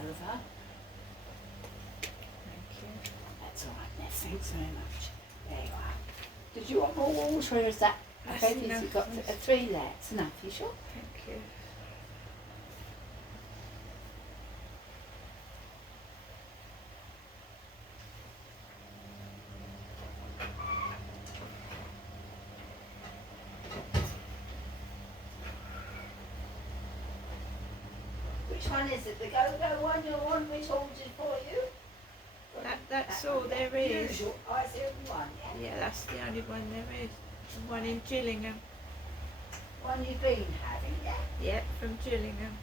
over. Thank you. That's all right, Ness. Thanks very much. There you are. Did you want more water, or is that? I That's bet enough. you've got 3 there. It's enough. You sure? Thank you. Which one is it? The go-go one you're on? Which ordered for you? That's all there is. Usual. Oh, it's the only one, yeah? Yeah, that's the only one there is. The one in Gillingham. One you've been having, yeah? Yep, from Gillingham.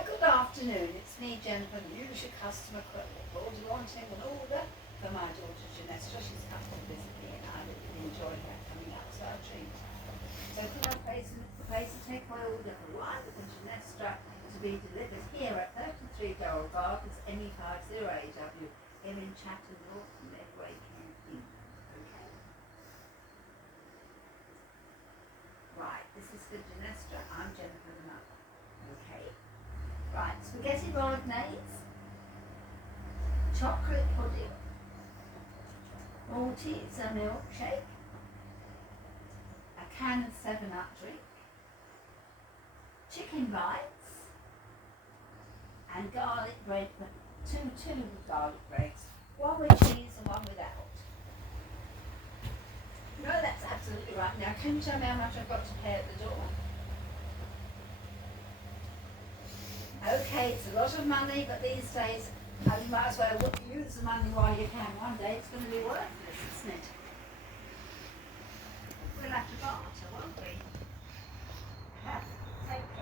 Good afternoon, it's me, Jennifer, the usual customer clipboard. Wanting an order for my daughter Janessa. She's come to visit me and I really enjoy her coming up, so I'll treat her. So could I place and take my order for one for Janessa to be delivered here at 33 Doral Gardens, ME50AW, here in Chatham, North Medway, England. Okay? Right, this is for Janessa. I'm Jennifer the mother. Okay? Right, spaghetti bolognese, chocolate pudding, Malteser milkshake, a can of 7-Up drink, chicken bites, and garlic bread, two garlic breads, one with cheese and one without. No, that's absolutely right. Now, can you tell me how much I've got to pay at the door? Okay, it's a lot of money, but these days you might as well use the money while you can. One day it's going to be worthless, isn't it? We'll have to barter, won't we? Take care.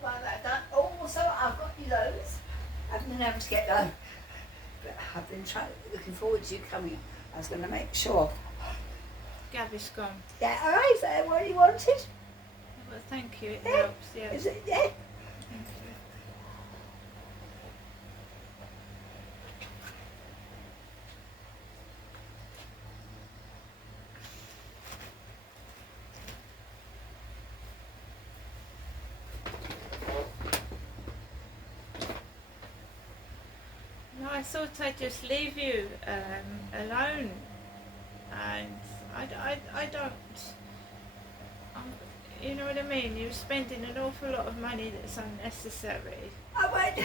By that done. Also, I've got you those. I haven't been able to get them, but I've been looking forward to you coming. I was going to make sure. Gabby's gone. Yeah, all right, is that what you wanted? Well, thank you. It Yeah. helps. Yeah. Is it? Yeah. Thank you. No, I thought I'd just leave you alone, and I don't. You know what I mean? You're spending an awful lot of money that's unnecessary. I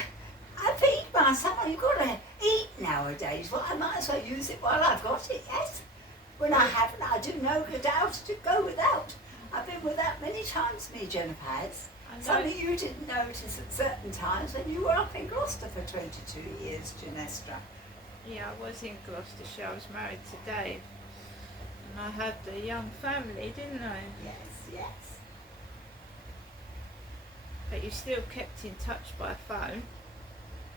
feed myself. You've got to eat nowadays. Well, I might as well use it while I've got it, yes? When I haven't, I do no doubt to go without. I've been without many times, me, Jennifer has. Something you didn't notice at certain times when you were up in Gloucester for 22 years, Ginestra. Yeah, I was in Gloucestershire. I was married to Dave, and I had a young family, didn't I? Yes, yes. But you still kept in touch by phone.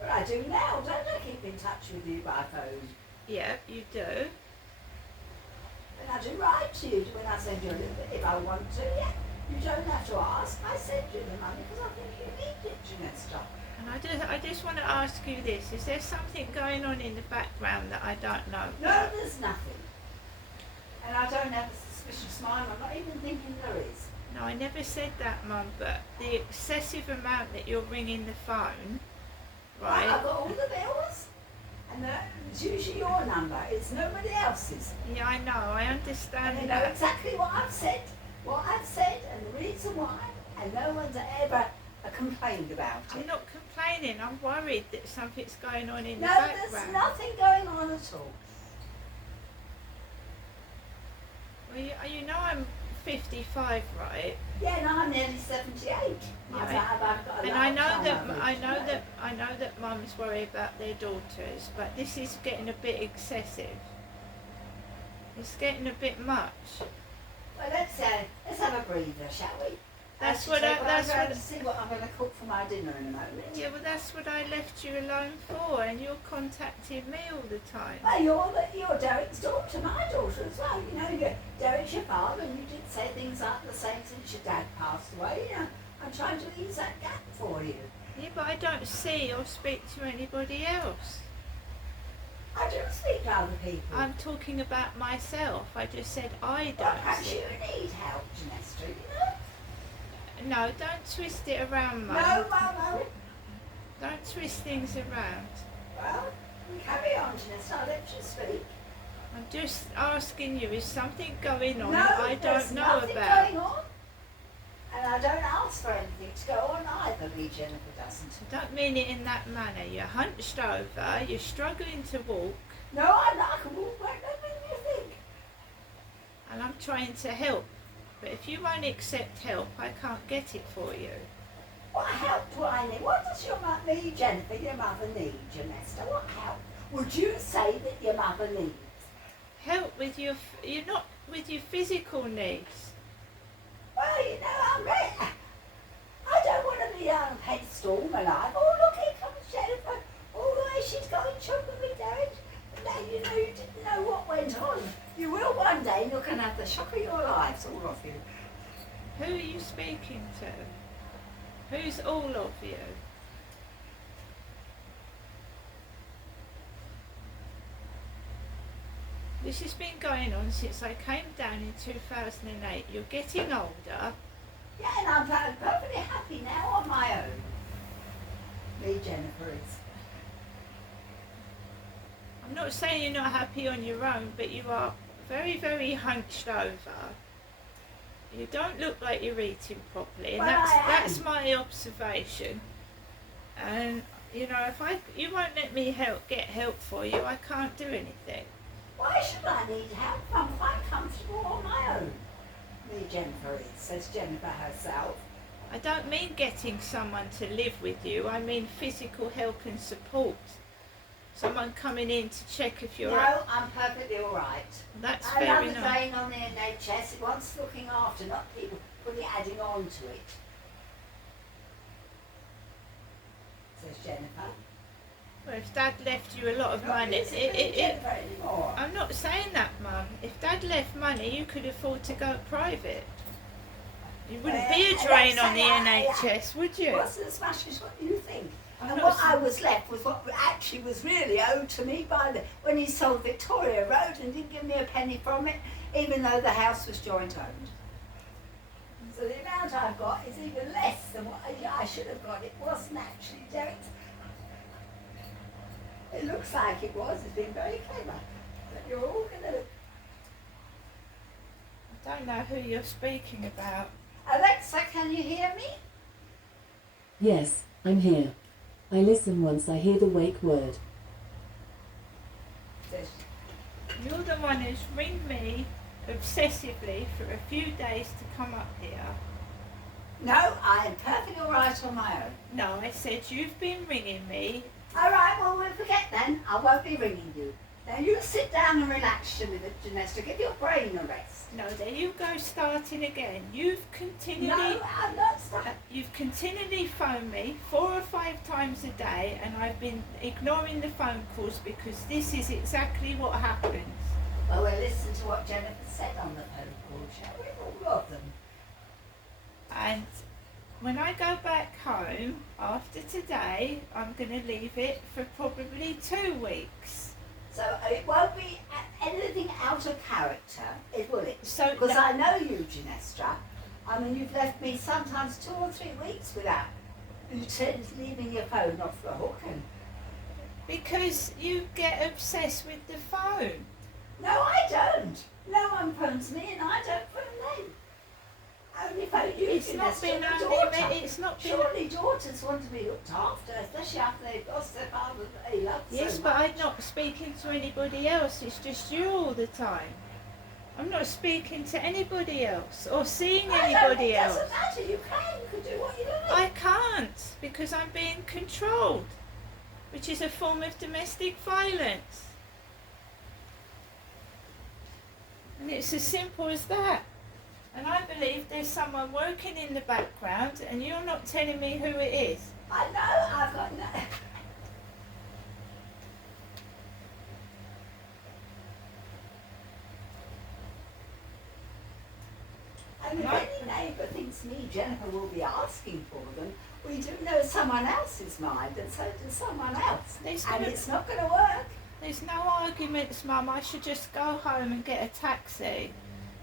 But I do now, don't I keep in touch with you by phone? Yeah, you do. And I do write to you when I send you a little bit if I want to, yeah. You don't have to ask. I send you the money because I think you need it, Janessa. And I just want to ask you this. Is there something going on in the background that I don't know No, about? there's nothing. And I don't have a suspicious mind. I'm not even thinking there is. No, I never said that, Mum, but the excessive amount that you're ringing the phone, Right, I've right? got all the bills. And it's usually your number. It's nobody else's. Yeah, I know, I And understand they know that. exactly what I've said and the reason why. And no one's ever complained about it. I'm not complaining, I'm worried that something's going on in the No, background. there's nothing going on at all. Well, you know I'm 55, right? Yeah, no, I'm nearly 78. Yeah, I've got a And I know lifetime that of it, I know that mums worry about their daughters, but this is getting a bit excessive. It's getting a bit much. Well, let's have a breather, shall we? That's I'm going what. to see what I'm going to cook for my dinner in a moment. Yeah, well, that's what I left you alone for, and you're contacting me all the time. Well, you're Derek's daughter, my daughter as well. You know, Derek's your father, and you did say things aren't the same since your dad passed away. You know, I'm trying to ease that gap for you. Yeah, but I don't see or speak to anybody else. I do speak to other people. I'm talking about myself. I just said I Well, don't perhaps see. you need help, Janessa, you know? No, don't twist it around, Mum. No. Don't twist things around. Well, carry on, Janessa. I'll let you speak. I'm just asking you, is something going on No, that I there's don't know nothing about? going on. And I don't ask for anything to go on either, me, Jennifer doesn't. I don't mean it in that manner. You're hunched over, you're struggling to walk, No, I'm not. I can walk back nothing you think. and I'm trying to help. But if you won't accept help, I can't get it for you. What help do I need? What does your mother need, Jennifer, your mother need, Janessa? What help would you say that your mother needs? Help with you're not with your physical needs. Well, you know, I'm ready. I don't want to be on a pedestal my life. Oh, look, here comes Jennifer. All the way she's going shopping with Derek. And now you know you didn't know what went on. You will one day, and you're going to have the shock of your lives, all of you. Who are you speaking to? Who's all of you? This has been going on since I came down in 2008. You're getting older. Yeah, and I'm perfectly happy now on my own. Me, Jennifer, is. I'm not saying you're not happy on your own, but you are very, very hunched over. You don't look like you're eating properly, and Well, I am. that's my observation. And you know, you won't let me get help for you, I can't do anything. Why should I need help? I'm quite comfortable on my own. Me, Jennifer, is, says Jennifer herself. I don't mean getting someone to live with you. I mean physical help and support. Someone coming in to check if you're. No, I'm perfectly all right. That's I fair love the enough. drain on the NHS. It wants looking after, not people adding on to it. Says Jennifer. Well, if Dad left you a lot of money, Jennifer anymore. I'm not saying that, Mum. If Dad left money, you could afford to go private. You wouldn't be a drain on the NHS, would you? Wasn't as much as what you think. I'm And not what I was left was what actually was really owed to me when he sold Victoria Road and didn't give me a penny from it, even though the house was joint owned. So the amount I've got is even less than what I should have got. It wasn't actually Derek's. It looks like it was. It's been very clever. But you're all going to... I don't know who you're speaking about. Alexa, can you hear me? Yes, I'm here. I listen once I hear the wake word. Says, You're the one who's ringed me obsessively for a few days to come up here. no, I am perfectly all right on my own. No, I said you've been ringing me. All right, well, we'll forget then. I won't be ringing you. Now you sit down and relax a minute, Janessa. Give your brain a rest. No, there you go, starting again. No, I'm not starting. You've continually phoned me 4 or 5 times a day, and I've been ignoring the phone calls because this is exactly what happens. Well, we'll listen to what Jennifer said on the phone call, shall we? All of them. And when I go back home after today, I'm going to leave it for probably 2 weeks. So it won't be anything out of character, will it? So Because no- I know you, Ginestra. I mean, you've left me sometimes 2 or 3 weeks without leaving your phone off the hook. And because you get obsessed with the phone. no, I don't. No one phones me, and I don't phone them. I only phone you, It's not Ginestra, been the only daughter. it's not been. Surely daughters want to be looked after, especially after they've lost their father that they love Yes, so but much. I'm not speaking to anybody else. It's just you all the time. I'm not speaking to anybody else or seeing anybody It else. doesn't matter. You can do what you like. I can't because I'm being controlled, which is a form of domestic violence. And it's as simple as that. And I believe there's someone working in the background and you're not telling me who it is. I know. I've got no. And if any neighbour thinks me, Jennifer, will be asking for them, we do know someone else's mind, and so does someone else. There's And gonna- it's not going to work. There's no arguments, Mum. I should just go home and get a taxi.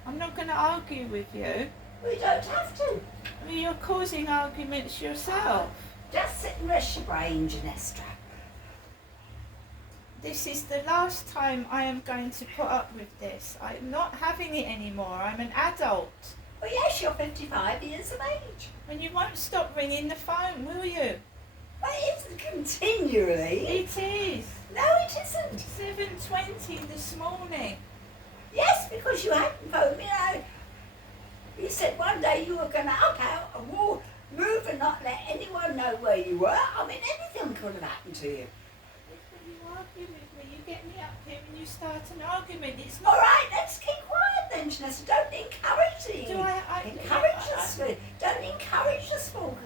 I'm not going to argue with you. We don't have to. I mean, you're causing arguments yourself. Just sit and rest your brain, Ginestra. This is the last time I am going to put up with this. I'm not having it anymore. I'm an adult. Well, yes, you're 55 years of age. And you won't stop ringing the phone, will you? But it isn't continually. It is. No, it isn't. 7:20 this morning. Yes, because you hadn't phoned me out. You said one day you were going to up out and move and not let anyone know where you were. I mean, anything could have happened to you. When you argue with me, you get me up here and you start an argument. It's All not. right, let's keep quiet then, Janessa. Don't encourage the Do I encourage the speak. Don't encourage the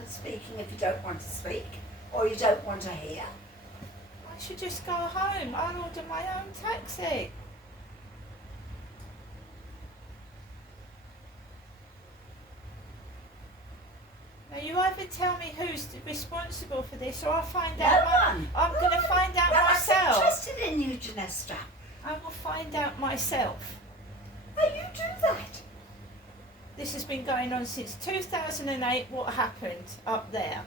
speaking if you don't want to speak or you don't want to hear. I should just go home. I'll order my own taxi. Now you either tell me who's responsible for this, or I'll find No out. one. I'm going to find out No one's myself. interested in you, Janessa. I will find out myself. Oh, you do that. This has been going on since 2008. What happened up there?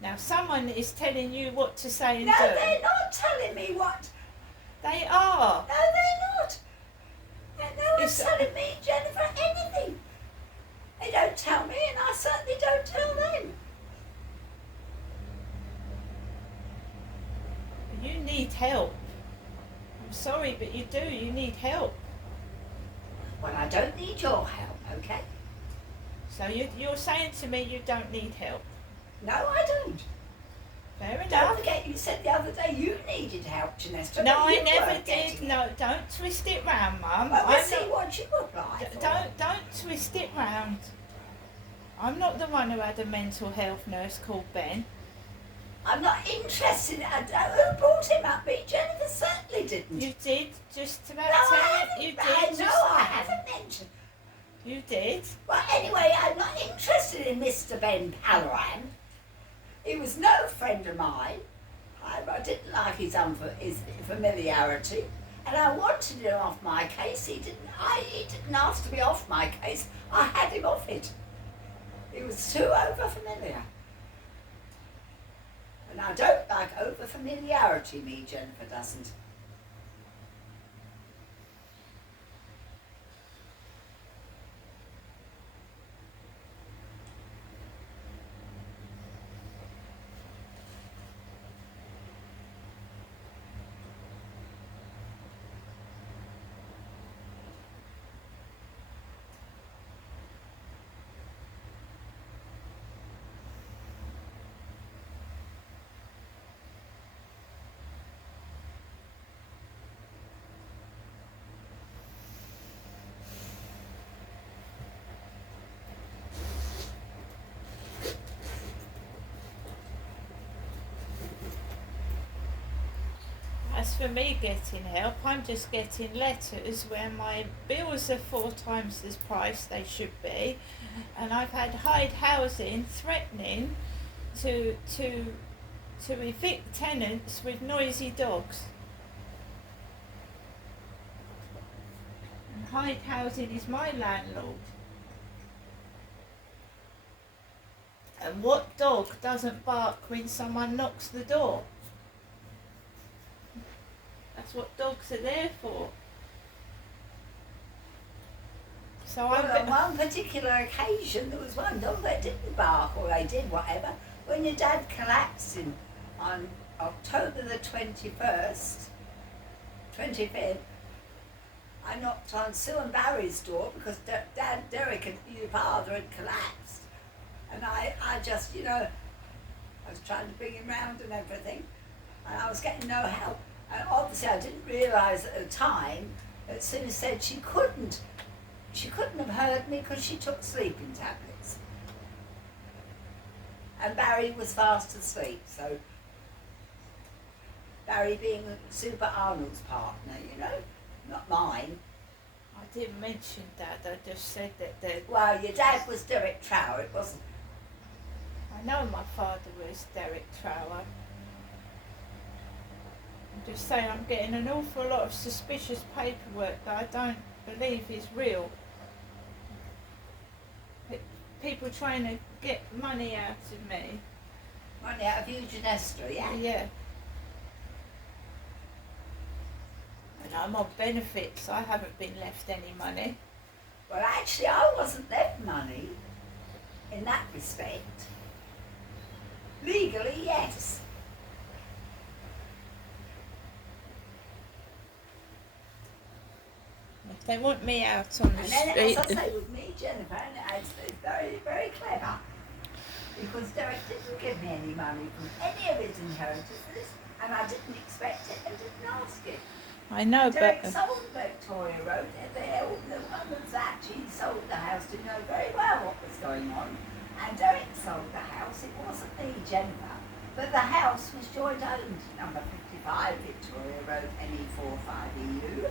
Now someone is telling you what to say and No, do. they're not telling me what. They are. No, they're not. And no one's It's- telling me, Jennifer, anything. They don't tell me, and I certainly don't tell them. You need help. I'm sorry, but you do. You need help. Well, I don't need your help, okay? So you're saying to me you don't need help. No, I don't. Fair Don't enough. forget you said the other day you needed help, Janessa. No, but I you never weren't did. getting it. No, don't twist it round, Mum. Well, we'll I'm see not- what you apply for. Don't twist it round. I'm not the one who had a mental health nurse called Ben. I'm not interested. Who brought him up? Me, Jennifer certainly didn't. You did just about no, I 10 haven't. You did I know just I haven't mentioned. You did. Well, anyway, I'm not interested in Mr. Ben Halloran. He was no friend of mine. I didn't like his familiarity, and I wanted him off my case. He didn't ask to be off my case. I had him off it. He was too over familiar, and I don't like over familiarity. Me, Jennifer doesn't. As for me getting help, I'm just getting letters where my bills are 4 times the price they should be, and I've had Hyde Housing threatening to evict tenants with noisy dogs. And Hyde Housing is my landlord. And what dog doesn't bark when someone knocks the door? That's what dogs are there for. So Well, on one particular occasion, there was one dog that didn't bark, or they did whatever. When your dad collapsed on October the 21st, 25th, I knocked on Sue and Barry's door because Dad, Derek and your father had collapsed. And I just, I was trying to bring him round and everything, and I was getting no help. And obviously I didn't realise at the time that Sue said she couldn't have heard me because she took sleeping tablets. And Barry was fast asleep, so Barry being Super Arnold's partner, not mine. I didn't mention Dad, I just said that Well, your dad was Derek Trower, it wasn't. I know my father was Derek Trower. I'm just saying I'm getting an awful lot of suspicious paperwork that I don't believe is real. People trying to get money out of me. Money out of Eugene Esther, yeah? Yeah. And I'm on benefits, I haven't been left any money. Well, actually, I wasn't left money in that respect. Legally, yes. If they want me out on the And then, street, as I say, with me, Jennifer, and it's very, very clever. Because Derek didn't give me any money from any of his inheritances, and I didn't expect it and didn't ask it. I know, Derek but sold Victoria Road, and the woman that actually sold the house didn't know very well what was going on. And Derek sold the house, it wasn't me, Jennifer, but the house was joint owned, number 55 Victoria Road, NE45EU.